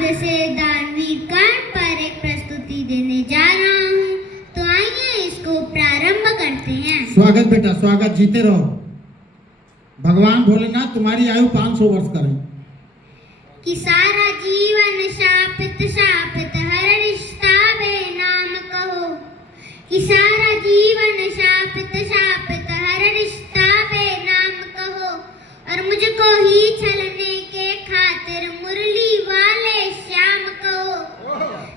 काव्य से दानवीर कांड पर एक प्रस्तुति देने जा रहा हूँ, तो आइए इसको प्रारंभ करते हैं। स्वागत बेटा, स्वागत। जीते रहो। भगवान भोलेनाथ तुम्हारी आयु 500 वर्ष करें। कि सारा जीवन शापित शापित हर रिश्ता बेनाम कहो, कि सारा जीवन शापित शापित हर रिश्ता बेनाम कहो, और मुझको ही छलने के खातिर मुरली वाले श्याम कहो,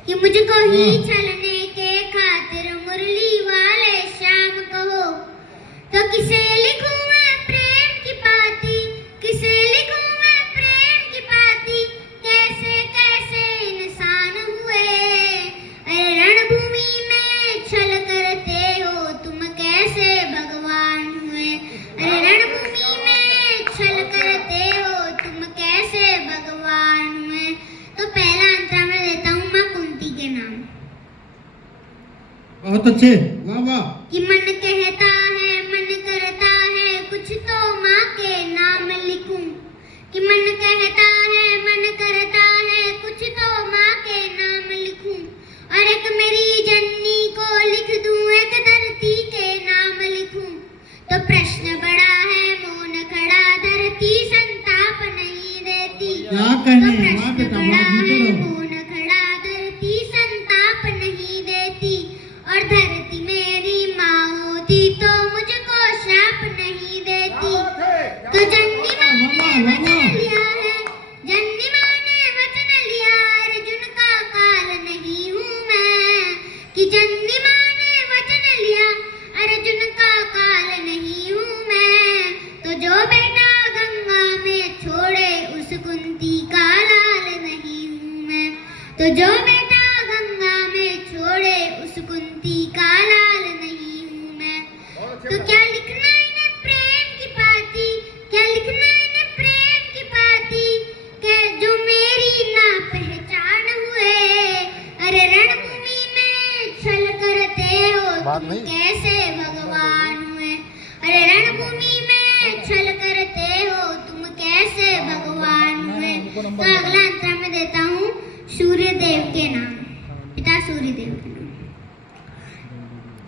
कि मुझको ही छलने के खातिर मुरली वाले श्याम कहो। तो किसे लिखूं मैं प्रेम की पाती, किसे लिखूं मैं प्रेम की पाती, कैसे कैसे इंसान हुए। अरे रणभूमि में छल करते हो तुम, कैसे भगवान हुए। अरे रणभूमि में छल करते हो तुम, कैसे भगवान हुए। तो पहला अंतरा मैं देता हूँ माँ कुंती के नाम। बहुत अच्छे, वाह वाह। कि मन कहता है, मन करता है, कुछ तो माँ के नाम लिखूं। कि मन कहता है, मन करता है, कुछ तो माँ के नाम लिखूं। और एक मेरी जननी को लिख दूं, एक धरती के नाम लिखूं। तो प्रश्न बड़ा है, मौन खड़ा, धरती संताप नहीं देती। क्या कहने तो हैं? प्रश्न बेटा, बड़ा जीते है, रहो। मौन खड़ा, धरती संताप नहीं देती। और धरती मेरी माँ होती तो मुझको श्राप नहीं देती। तो जन्नी माँ ने वचन लिया है, जन्नी माँ ने वचन लिया, अर्जुन का काल नहीं हूँ मैं। कि जन्नी माँ ने वचन लिया, अर्जुन का काल नहीं हूँ मैं। तो जो बेटा गंगा में छोड़े, उस कुंती का लाल नहीं हूँ मैं। तो जो बेटा गंगा में छोड़े, उस कुंती का लाल नहीं हूँ मैं। तो क्या लिखना इन्हें प्रेम की पाती, क्या लिखना इन्हें प्रेम की पाती, के जो मेरी ना पहचान हुए। अरे रणभूमि में छल करते हो तुम, कैसे भगवान हुए। अरे रणभूमि में छल करते हो तुम, कैसे भगवान हुए। तो अगला अंतरा मैं देता हूँ सूर्यदेव के नाम, पिता सूर्यदेव के नाम।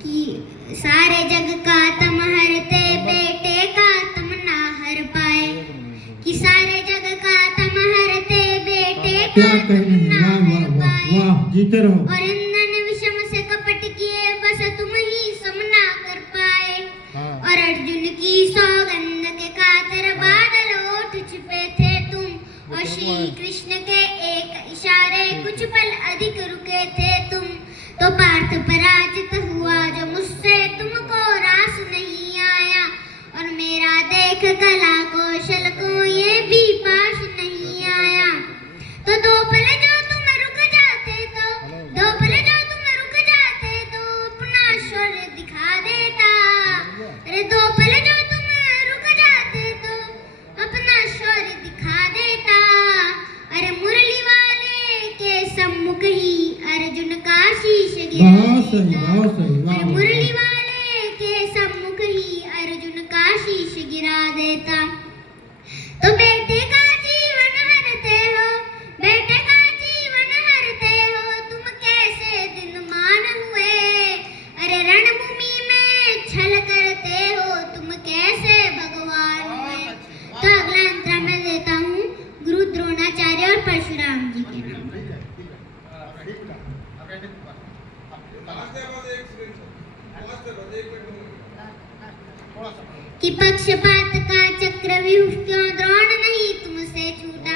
कि सारे जग का तम हरते, बेटे का तम ना हर पाए। कि सारे जग का तम हरते, बेटे का क्या तम कहने हैं? ना वाह हर वाह वाह पाए। वाह। जीते रहो। और इंद्रन विषम से कपट किए, बस तुम ही सम ना कर पाए। और अर्जुन की सौगंध के खातिर बादल ओठ छिपे थे तुम। और श्री कृष्ण के एक इशारे कुछ पल अधिक रुके थे तुम। तो पार्थ पराजित हुआ जो मुझसे, तुमको रास नहीं आया। और मेरा देख कला कौशल को ये भी पास नहीं आया। तो दो पल जो तुम रुक जाते, तो दो पल जो तुम रुक जाते, तो अपना शौर्य दिखा देता। अरे दो पल जो तुम रुक जाते, तो अपना शौर्य दिखा देता। अरे मुरली वाले के सम्मुख ही अर्जुन का शीश गिरा बहुत सही, देता। बहुत सही, वाह अरे वाह। मुरली वाले के सम्मुख ही अर्जुन का शीश गिरा देता। तो बेटे का जीवन हरते हो, बेटे का जीवन हरते हो, तुम कैसे दिन मान हुए। अरे रणभूमि में छल करते हो तुम, कैसे भगवान हुए। तो अगला अंतरा मैं देता हूँ गुरु द्रोणाचार्य और परशुराम जी के नाम। कि पक्षपात का चक्रव्यूह क्यों द्रोण नहीं तुमसे छूटा।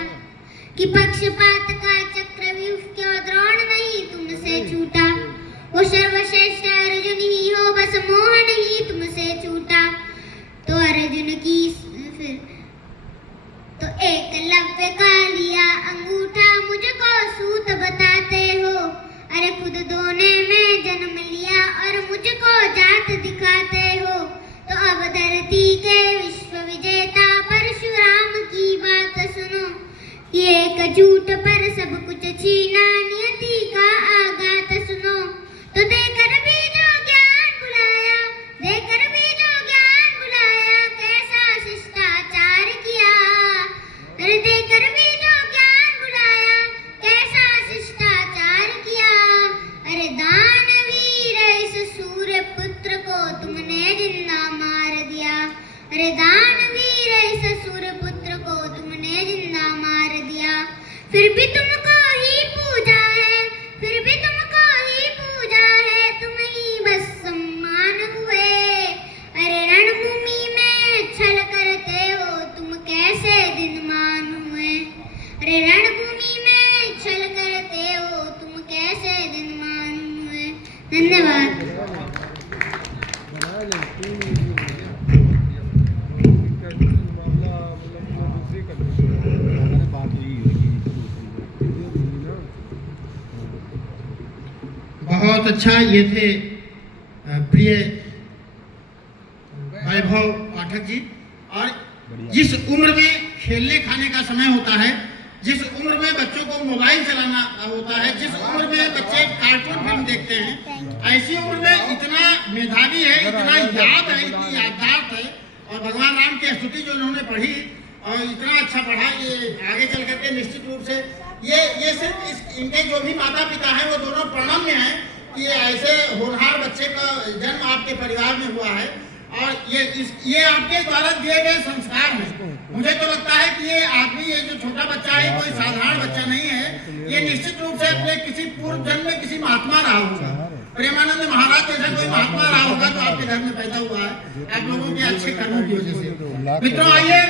कि पक्षपात का चक्रव्यूह क्यों द्रोण नहीं तुमसे छूटा। वो सर्वश्रेष्ठ अर्जुन ही हो, बस मोहन ही तुमसे छूटा। तो अर्जुन की फिर तो एकलव्य का लिया अंगूठा, मुझको सूत बताते हो। अरे खुद दोने में जन्म लिया और मुझको जात दिखाते हो। तो अब धरती के विश्व विजेता परशुराम की बात सुनो। कि एक झूठ पर सब कुछ छीना, नियति का आघात सुनो। तो देकर भी जो ज्ञान बुलाया, देकर भी जो ज्ञान बुलाया, कैसा शिष्टाचार किया। अरे देकर भी जो ज्ञान बुलाया, कैसा फिर भी तुमको ही पूजा है, फिर भी तुमको ही पूजा है, तुम ही बस सम्मान हुए। अरे रणभूमि में छल करते हो तुम कैसे दिनमान हुए। अरे रणभूमि में छल करते हो तुम कैसे दिनमान हुए। धन्यवाद। बहुत अच्छा, ये थे प्रिय वैभव पाठक जी। और जिस उम्र में खेलने खाने का समय होता है, जिस उम्र में बच्चों को मोबाइल चलाना होता है, जिस उम्र में बच्चे कार्टून फिल्म देखते हैं, ऐसी उम्र में इतना मेधावी है, इतना याद है, इतनी याददाश्त है। और भगवान राम की स्तुति जो उन्होंने पढ़ी और इतना अच्छा पढ़ा, ये आगे चल करके निश्चित रूप से ये सिर्फ इनके जो भी माता पिता हैं वो दोनों प्रणम्य हैं कि ऐसे होनहार बच्चे का जन्म आपके परिवार में हुआ है। और ये आपके द्वारा दिए गए संस्कार हैं। मुझे तो लगता है कि ये आदमी, ये जो छोटा बच्चा है, कोई साधारण बच्चा नहीं है। ये निश्चित रूप से अपने किसी पूर्व जन्म में किसी महात्मा रहा होगा। प्रेमानंद महाराज जैसा कोई महात्मा रहा होगा तो आपके घर में पैदा हुआ है, आप लोगों के अच्छे कर्मों की वजह से। मित्रों, आइए